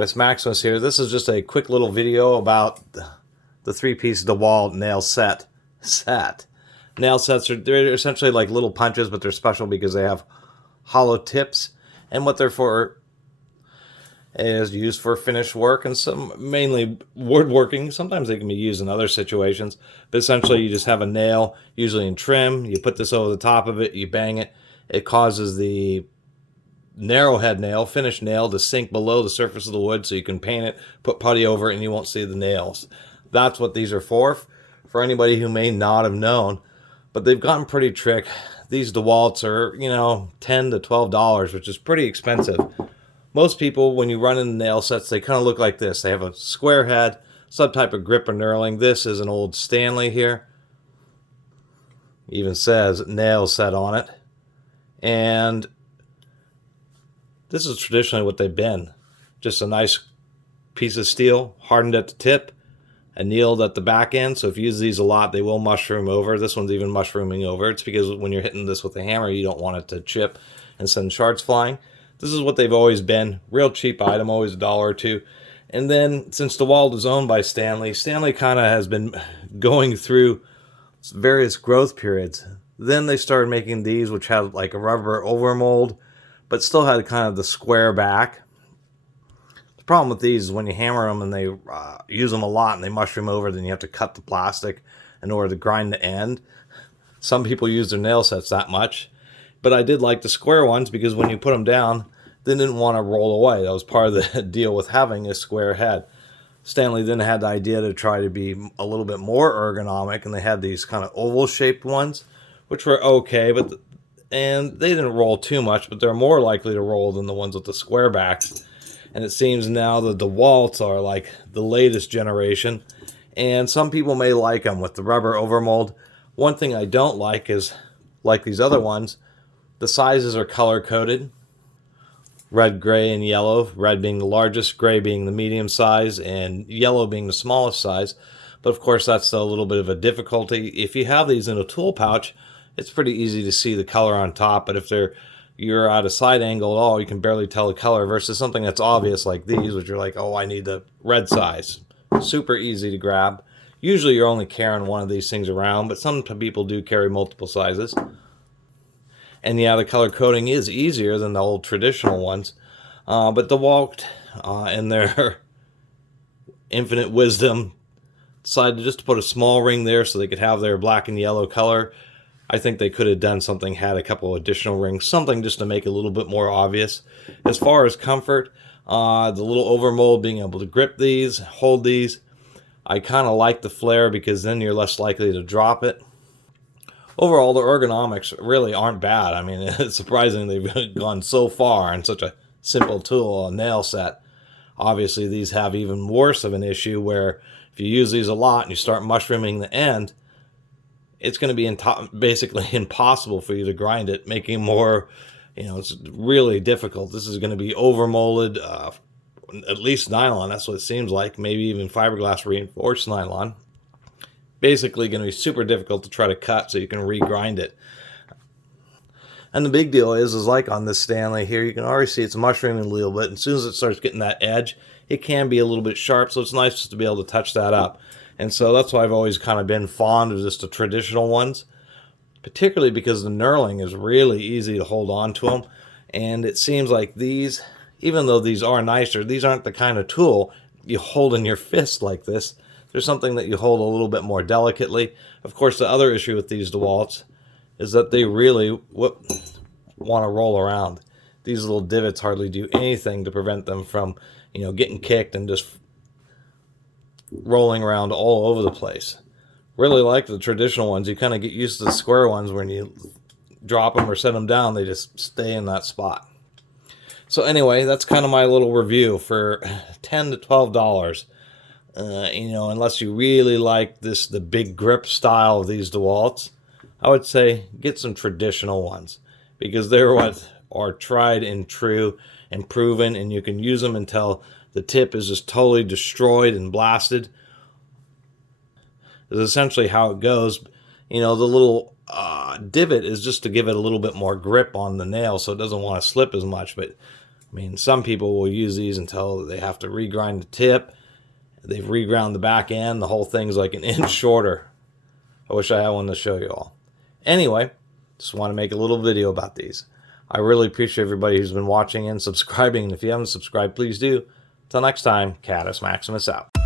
Catus, Maximus here. This is just a quick little video about the three-piece DeWALT nail set. Nail sets they're essentially like little punches, but they're special because they have hollow tips, and what they're for is used for finish work and some mainly woodworking. Sometimes they can be used in other situations, but essentially you just have a nail, usually in trim. You put this over the top of it, you bang it. It causes the narrow head nail, finished nail, to sink below the surface of the wood, so you can paint it, put putty over it, and you won't see the nails. That's what these are for anybody who may not have known. But they've gotten pretty trick. These DeWALTs are, $10 to $12, which is pretty expensive. Most people, when you run into nail sets, they kind of look like this. They have a square head, some type of grip or knurling. This is an old Stanley here. It even says nail set on it. And this is traditionally what they've been. Just a nice piece of steel, hardened at the tip, annealed at the back end. So if you use these a lot, they will mushroom over. This one's even mushrooming over. It's because when you're hitting this with a hammer, you don't want it to chip and send shards flying. This is what they've always been. Real cheap item, always $1 or $2. And then, since DeWALT is owned by Stanley, Stanley kind of has been going through various growth periods. Then they started making these, which had like a rubber overmold, but still had kind of the square back. The problem with these is when you hammer them and they use them a lot and they mushroom over, then you have to cut the plastic in order to grind the end. Some people use their nail sets that much. But I did like the square ones because when you put them down, they didn't want to roll away. That was part of the deal with having a square head. Stanley then had the idea to try to be a little bit more ergonomic, and they had these kind of oval-shaped ones, which were okay, and they didn't roll too much, but they're more likely to roll than the ones with the square backs. And it seems now that the DeWALTs are like the latest generation, and some people may like them with the rubber overmold. One thing I don't like is, like these other ones, the sizes are color-coded. Red, gray, and yellow. Red being the largest, gray being the medium size, and yellow being the smallest size. But of course, that's a little bit of a difficulty. If you have these in a tool pouch, it's pretty easy to see the color on top. But if you're at a side angle at all, you can barely tell the color, versus something that's obvious like these, which you're like, oh, I need the red size. Super easy to grab. Usually you're only carrying one of these things around, but some people do carry multiple sizes. And yeah, the color coding is easier than the old traditional ones. But DeWALT, in their infinite wisdom, decided just to put a small ring there so they could have their black and yellow color. I think they could have done something, had a couple additional rings, something just to make it a little bit more obvious. As far as comfort, the little overmold, being able to grip these, hold these, I kind of like the flare because then you're less likely to drop it. Overall, the ergonomics really aren't bad. I mean, it's surprising they've gone so far in such a simple tool, a nail set. Obviously, these have even worse of an issue where if you use these a lot and you start mushrooming the end, it's going to be basically impossible for you to grind it, making it more, it's really difficult. This is going to be overmolded, at least nylon, that's what it seems like, maybe even fiberglass reinforced nylon. Basically going to be super difficult to try to cut so you can regrind it. And the big deal is like on this Stanley here, you can already see it's mushrooming a little bit. As soon as it starts getting that edge, it can be a little bit sharp, so it's nice just to be able to touch that up. And so that's why I've always kind of been fond of just the traditional ones, particularly because the knurling is really easy to hold on to them. And it seems like these, even though these are nicer, these aren't the kind of tool you hold in your fist like this. There's something that you hold a little bit more delicately. Of course, the other issue with these DeWALTs is that they really want to roll around. These little divots hardly do anything to prevent them from, getting kicked and just rolling around all over the place. Really like the traditional ones. You kind of get used to the square ones. When you drop them or set them down, they just stay in that spot. So anyway, that's kind of my little review for $10 to $12. Unless you really like the big grip style of these DeWALTs, I would say get some traditional ones because they're what are tried and true and proven, and you can use them until the tip is just totally destroyed and blasted. Is essentially how it goes. The little divot is just to give it a little bit more grip on the nail so it doesn't want to slip as much, but I mean, some people will use these until they have to regrind the tip. They've reground the back end. The whole thing's like an inch shorter. I wish I had one to show you all. Anyway, just want to make a little video about these. I really appreciate everybody who's been watching and subscribing. And if you haven't subscribed, please do. Until next time, Catus Maximus out.